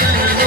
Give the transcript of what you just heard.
Yeah.